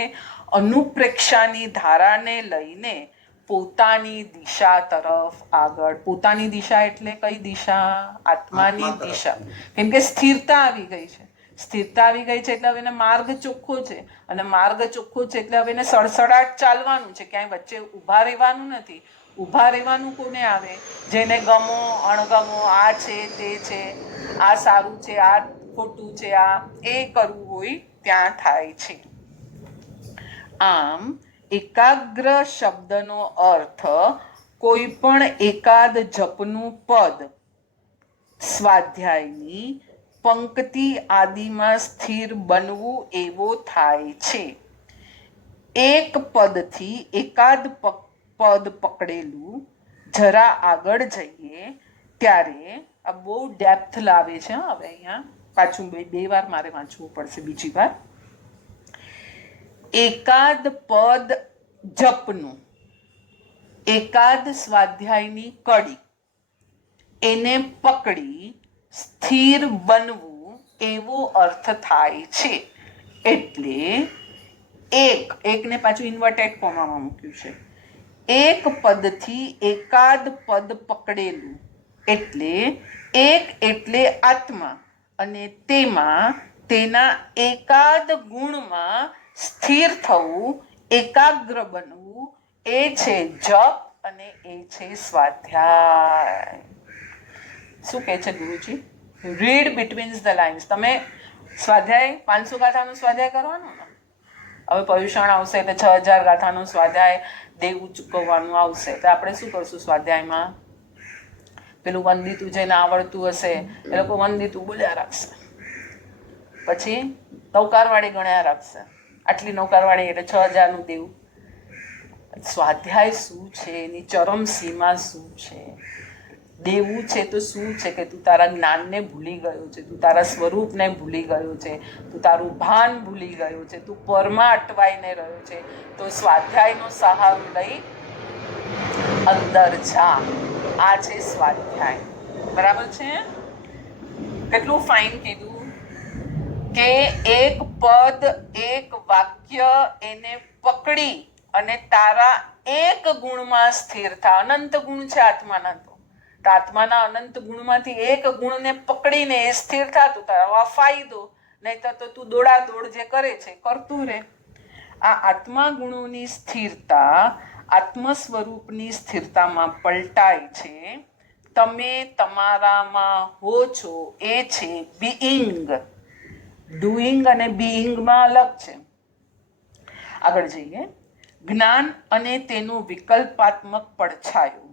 અનુપ્રેક્ષાની ધારાને લઈને પોતાની દિશા તરફ આગળ. પોતાની દિશા એટલે કઈ દિશા? આત્માની દિશા. કેમ કે સ્થિરતા આવી ગઈ છે. સ્થિરતા આવી ગઈ છે એટલે હવે એને માર્ગ ચોખ્ખો છે, અને માર્ગ ચોખ્ખો છે એટલે હવે એને સડસડાટ ચાલવાનું છે, ક્યાંય વચ્ચે ઊભા રહેવાનું નથી. ઊભા રહેવાનું કોને આવે? જેને ગમો અણગમો, આ છે તે છે, આ સારું છે આ ખોટું છે, આ એ કરવું હોય ત્યાં થાય છે. આમ એકાગ્ર શબ્દનો અર્થ કોઈ પણ એકાદ જપનું પદ, સ્વાધ્યાયની પંક્તિ આદિમાં સ્થિર બનવું એવો થાય છે. એક પદથી એકાદ પદ પકડેલું જરા આગળ જઈએ ત્યારે આ બહુ ડેપ્થ લાવે છે. હવે અહીંયા પાછું બે વાર મારે વાંચવું પડશે. બીજી વાર, એકાદ પદ જપનું, એકાદ સ્વાધ્યાયની કડી, એને પકડી સ્થિર બનવું એવો અર્થ થાય છે. એટલે એકને પાછું ઇન્વર્ટેડ કોમામાં મૂક્યું છે. એક પદથી એકાદ પદ પકડેલું, એટલે એક એટલે આત્મા, અને તેમાં તેના એકાદ ગુણમાં સ્થિર થવું, એકાગ્ર બનવું, એ છે જપ અને એ છે સ્વાધ્યાય. શું કહે છે ગુરુજી? Read between the lines. તમે સ્વાધ્યાય 500 ગાથાનો સ્વાધ્યાય કરવાનો ને, હવે પર્યુષણ આવશે એટલે 6000 ગાથાનો સ્વાધ્યાય દેવું ચૂકવવાનું આવશે, તો આપણે શું કરશું સ્વાધ્યાયમાં? પેલું વંદિતું જેને આવડતું હશે એ લોકો વંદિતું બોલ્યા રાખશે, પછી નૌકારવાળી ગણ્યા રાખશે, આટલી નૌકારવાળી એટલે 6000નું દેવું. સ્વાધ્યાય શું છે? એની ચરમ સીમા શું છે? દેવું છે તો શું છે? કે તું તારા જ્ઞાનને ભૂલી ગયો છે, તું તારા સ્વરૂપને ભૂલી ગયો છે, તું તારું ભાન ભૂલી ગયો છે, તું પરમાં અટવાઈને રહ્યો છે, તો સ્વાધ્યાયનો સહારો લઈ અંદર જા. આ છે સ્વાધ્યાય. બરાબર છે? કેટલું ફાઇન કીધું કે એક પદ, એક વાક્ય એને પકડી અને તારા એક ગુણમાં સ્થિર થા. અનંત ગુણ છે આત્માના, તો આત્માના અનંત ગુણમાંથી એક ગુણને પકડીને એ સ્થિર થતું તારો આ ફાયદો. નહીંતર તો તું દોડાદોડ જે કરે છે કરતું રહે. આ આત્મા ગુણોની સ્થિરતા આત્મ સ્વરૂપની સ્થિરતામાં પલટાય છે. તમે તમારામાં હો છો એ છે બીઈંગ. ડુઈંગ અને બીઈંગમાં અલગ છે. આગળ જઈએ. જ્ઞાન અને તેનું વિકલ્પાત્મક પડછાયો.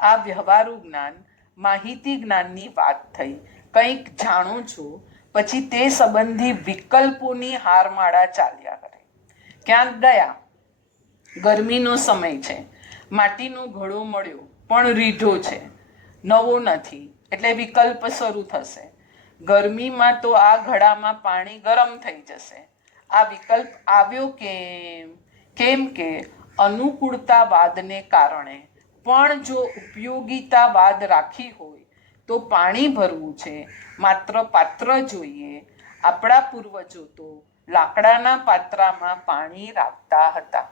આ વ્યવહારુ જ્ઞાન માહિતી જ્ઞાનની વાત થઈ. કંઈક જાણો છો પછી તે સંબંધી વિકલ્પોની હારમાળા ચાલ્યા કરે. ક્યાંક ગયા, ગરમીનો સમય છે, માટીનો ઘડો મળ્યો પણ રીઢો છે, નવો નથી, એટલે વિકલ્પ શરૂ થશે. ગરમીમાં તો આ ઘડામાં પાણી ગરમ થઈ જશે. આ વિકલ્પ આવ્યો કેમ કે અનુકૂળતાવાદને કારણે. પણ જો ઉપયોગિતાવાદ રાખી હોય તો પાણી ભરવું છે, માત્ર પાત્ર જોઈએ. આપણા પૂર્વજો તો લાકડાના પાત્રામાં પાણી રાખતા હતા.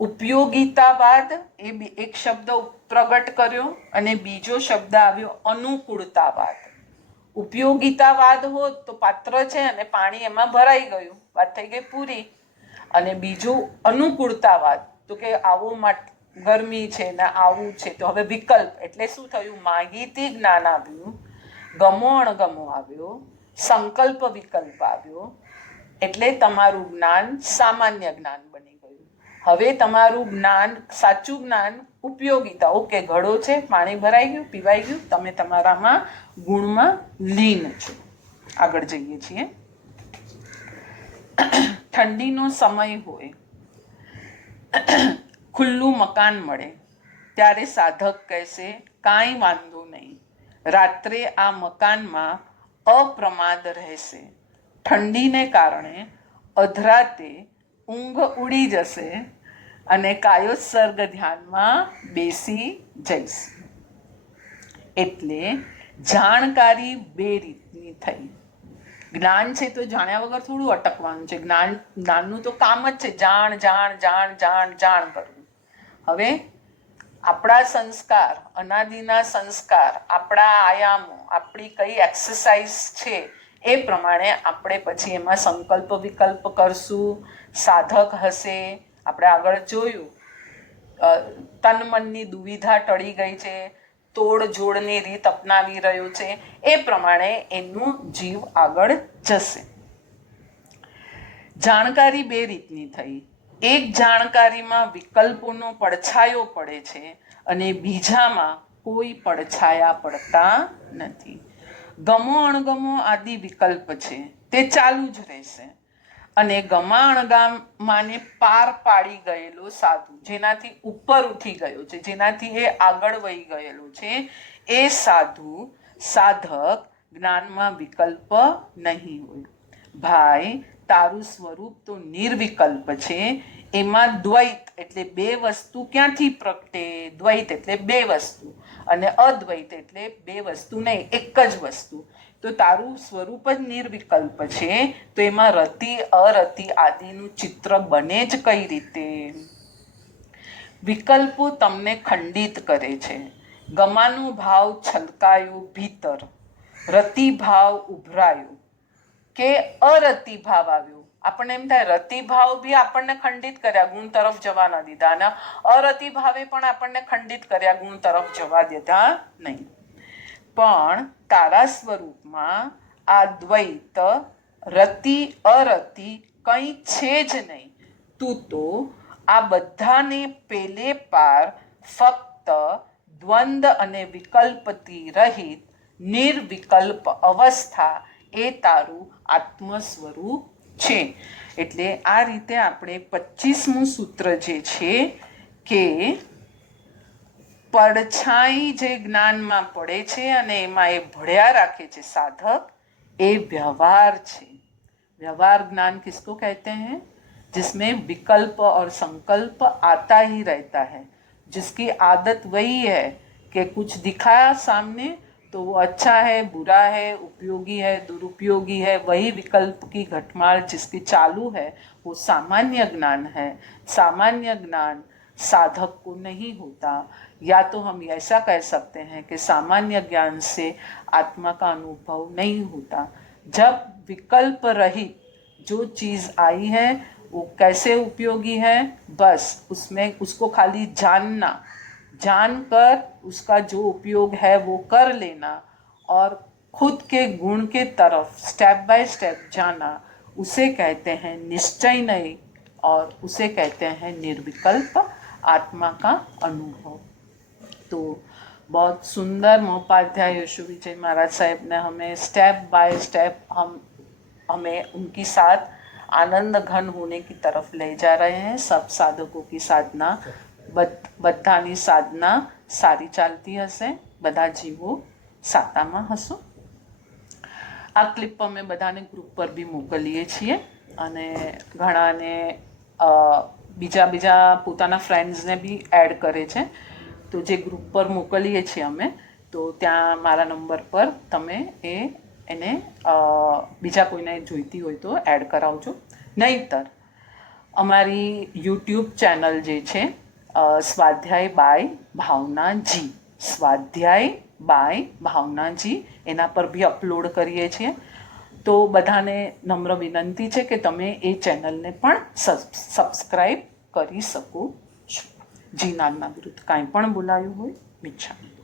ઉપયોગિતાવાદ એ એક શબ્દ પ્રગટ કર્યો અને બીજો શબ્દ આવ્યો અનુકૂળતાવાદ. ઉપયોગિતાવાદ હોત તો પાત્ર છે અને પાણી એમાં ભરાઈ ગયું, વાત થઈ ગઈ પૂરી. અને બીજું અનુકૂળતાવાદ તો કે આવો ગરમી છે ને આવું છે, તો હવે વિકલ્પ એટલે શું થયું? માહિતી જ્ઞાન આવ્યું, ગમો અણગમો આવ્યો, સંકલ્પ વિકલ્પ આવ્યો, એટલે તમારું જ્ઞાન સામાન્ય જ્ઞાન બની ગયું. હવે તમારું જ્ઞાન, સાચું જ્ઞાન ઉપયોગિતા. ઓકે, ઘડો છે, પાણી ભરાઈ ગયું, પીવાઈ ગયું, તમે તમારામાં ગુણમાં લીન છો. આગળ જઈએ છીએ. ઠંડીનો સમય હોય, ખુલ્લું મકાન મળે ત્યારે સાધક કહેશે કાંઈ વાંધો નહીં, રાત્રે આ મકાનમાં અપ્રમાદ રહેશે. ઠંડીને કારણે અધરાતે ઊંઘ ઉડી જશે અને કાયોત્સર્ગ ધ્યાનમાં બેસી જઈશ. એટલે જાણકારી બે રીતની થઈ. જ્ઞાન છે તો જાણ્યા વગર થોડું અટકવાનું છે. જ્ઞાનનું તો કામ જ છે જાણ જાણ જાણ જાણ જાણ કરવું. હવે આપણા સંસ્કાર, અનાદિના સંસ્કાર, આપણા આયામો, આપણી કઈ એક્સરસાઇઝ છે એ પ્રમાણે આપણે પછી એમાં સંકલ્પ વિકલ્પ કરશું. સાધક હશે, આપણે આગળ જોયું તન મનની દુવિધા ટળી ગઈ છે, તોડ જોડની રીત અપનાવી રહ્યો છે, એ પ્રમાણે એનું જીવ આગળ જશે. જાણકારી બે રીતની થઈ. એક જાણકારીમાં વિકલ્પોનો પડછાયો પડે છે અને બીજામાં કોઈ પડછાયા પડતા નથી. ગમો અણગમો આદિ વિકલ્પ છે તે ચાલુ જ રહેશે. અને ગમા અણગમાને પાર પાડી ગયેલો સાધુ, જેનાથી ઉપર ઉઠી ગયો છે, જેનાથી એ આગળ વહી ગયેલો છે, એ સાધક જ્ઞાનમાં વિકલ્પ નહીં હોય. ભાઈ, તારું સ્વરૂપ તો નિર્વિકલ્પ છે, એમાં દ્વૈત એટલે બે વસ્તુ ક્યાંથી પ્રગટે? દ્વૈત એટલે બે વસ્તુ અને અદ્વૈત એટલે બે વસ્તુ નહીં, એક જ વસ્તુ. તો તારું સ્વરૂપ જ નિર્વિકલ્પ છે, તો એમાં રતિ અરતિ આદિનું ચિત્ર બને જ કઈ રીતે? વિકલ્પો તમને ખંડિત કરે છે. ગમાનો ભાવ છલકાયો ભીતર, રતિ ભાવ ઉભરાયો કે અરતિ ભાવ આવ્યો. આપણને એમ થાય રતિ ભાવ બી આપણને ખંડિત કર્યા, ગુણ તરફ જવા ન દીધા, અને અરતિ ભાવે પણ આપણને ખંડિત કર્યા, ગુણ તરફ જવા દેતા નહીં. પણ તારા સ્વરૂપમાં આ દ્વૈત, રતિ અરતિ કંઈ છે જ નહીં. તું તો આ બધાને પેલે પાર ફક્ત દ્વંદ અને વિકલ્પથી રહિત નિર્વિકલ્પ અવસ્થા, એ તારું આત્મ સ્વરૂપ છે. એટલે આ રીતે આપણે 25મું સૂત્ર જે છે કે પડછાઈ જે જ્ઞાનમાં પડે છે અને એમાં એ ભળ્યા રાખે છે સાધક, એ व्यवहार છે. व्यवहार ज्ञान किसको कहते हैं? जिसमें विकल्प और संकल्प आता ही रहता है, जिसकी आदत वही है कि कुछ दिखाया सामने तो वो अच्छा है, बुरा है, उपयोगी है, दुरुपयोगी है, वही विकल्प की घटमाल जिसकी चालू है, वो सामान्य ज्ञान है. सामान्य ज्ञान साधक को नहीं होता. या तो हम ऐसा कह सकते हैं कि सामान्य ज्ञान से आत्मा का अनुभव नहीं होता. जब विकल्प रहित जो चीज़ आई है वो कैसे उपयोगी है, बस उसमें उसको खाली जानना, जानकर उसका जो उपयोग है वो कर लेना और खुद के गुण के तरफ स्टेप बाय स्टेप जाना, उसे कहते हैं निश्चय नहीं, और उसे कहते हैं निर्विकल्प आत्मा का अनुभव। तो बहुत सुंदर महोपाध्याय यशु विजय महाराज साहब ने हमें स्टेप बाय स्टेप हमें उनकी साथ आनंद घन होने की तरफ ले जा रहे हैं। सब साधकों की साधना, बधानी साधना सारी चालती हશે, બધા જીવો સાતામાં હશો। આ ક્લિપ અમે બધાને ગ્રુપ પર બી મોકલીએ છીએ અને ઘણાને બીજા પોતાના ફ્રેન્ડ્સને બી એડ કરે છે। તો જે ગ્રુપ પર મોકલીએ છીએ અમે, તો ત્યાં મારા નંબર પર તમે એને બીજા કોઈને જોઈતી હોય તો એડ કરાવજો। નહીંતર અમારી યુટ્યુબ ચેનલ જે છે સ્વાધ્યાય બાય ભાવનાજી, સ્વાધ્યાય બાય ભાવનાજી, એના પર બી અપલોડ કરીએ છીએ। તો બધાને નમ્ર વિનંતી છે કે તમે એ ચેનલને પણ સબસ્ક્રાઈબ કરી શકો છો। જીનાના વિરુદ્ધ કાંઈ પણ બોલાયું હોય મિચ્છામી।